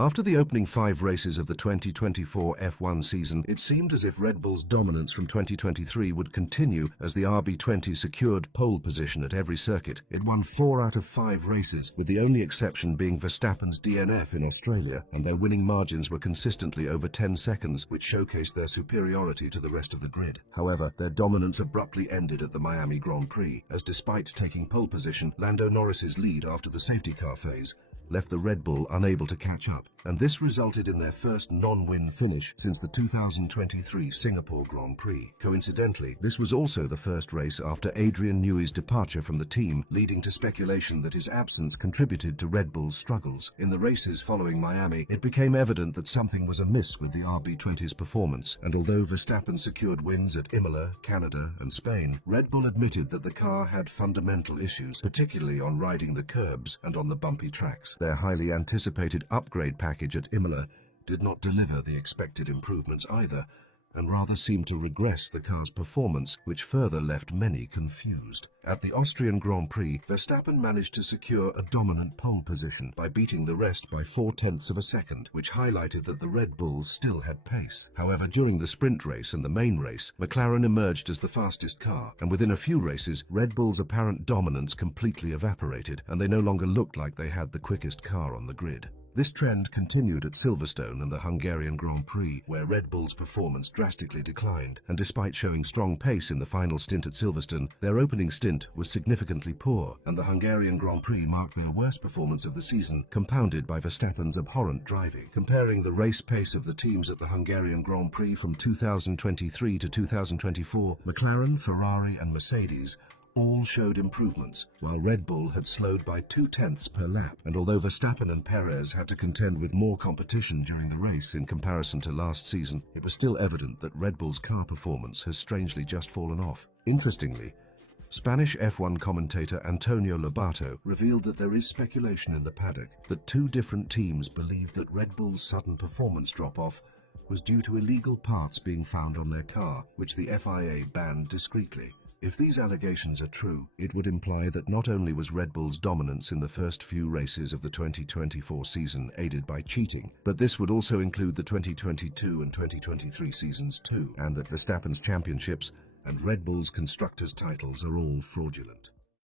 After the opening 5 races of the 2024 F1 season, it seemed as if Red Bull's dominance from 2023 would continue as the RB20 secured pole position at every circuit. It won 4 out of 5 races, with the only exception being Verstappen's DNF in Australia, and their winning margins were consistently over 10 seconds, which showcased their superiority to the rest of the grid. However, their dominance abruptly ended at the Miami Grand Prix, as despite taking pole position, Lando Norris's lead after the safety car phase left the Red Bull unable to catch up, and this resulted in their first non-win finish since the 2023 Singapore Grand Prix. Coincidentally, this was also the first race after Adrian Newey's departure from the team, leading to speculation that his absence contributed to Red Bull's struggles. In the races following Miami, it became evident that something was amiss with the RB20's performance, and although Verstappen secured wins at Imola, Canada, and Spain, Red Bull admitted that the car had fundamental issues, particularly on riding the curbs and on the bumpy tracks. Their highly anticipated upgrade package at Imola did not deliver the expected improvements either, and rather seemed to regress the car's performance, which further left many confused. At the Austrian Grand Prix, Verstappen managed to secure a dominant pole position by beating the rest by 0.4 of a second, which highlighted that the Red Bulls still had pace. However, during the sprint race and the main race, McLaren emerged as the fastest car, and within a few races, Red Bull's apparent dominance completely evaporated, and they no longer looked like they had the quickest car on the grid. This trend continued at Silverstone and the Hungarian Grand Prix, where Red Bull's performance drastically declined, and despite showing strong pace in the final stint at Silverstone, their opening stint was significantly poor, and the Hungarian Grand Prix marked their worst performance of the season, compounded by Verstappen's abhorrent driving. Comparing the race pace of the teams at the Hungarian Grand Prix from 2023 to 2024, McLaren, Ferrari, and Mercedes all showed improvements, while Red Bull had slowed by 0.2 per lap, and although Verstappen and Perez had to contend with more competition during the race in comparison to last season, it was still evident that Red Bull's car performance has strangely just fallen off. Interestingly, Spanish F1 commentator Antonio Lobato revealed that there is speculation in the paddock that 2 different teams believed that Red Bull's sudden performance drop-off was due to illegal parts being found on their car, which the FIA banned discreetly. If these allegations are true, it would imply that not only was Red Bull's dominance in the first few races of the 2024 season aided by cheating, but this would also include the 2022 and 2023 seasons too, and that Verstappen's championships and Red Bull's constructors' titles are all fraudulent.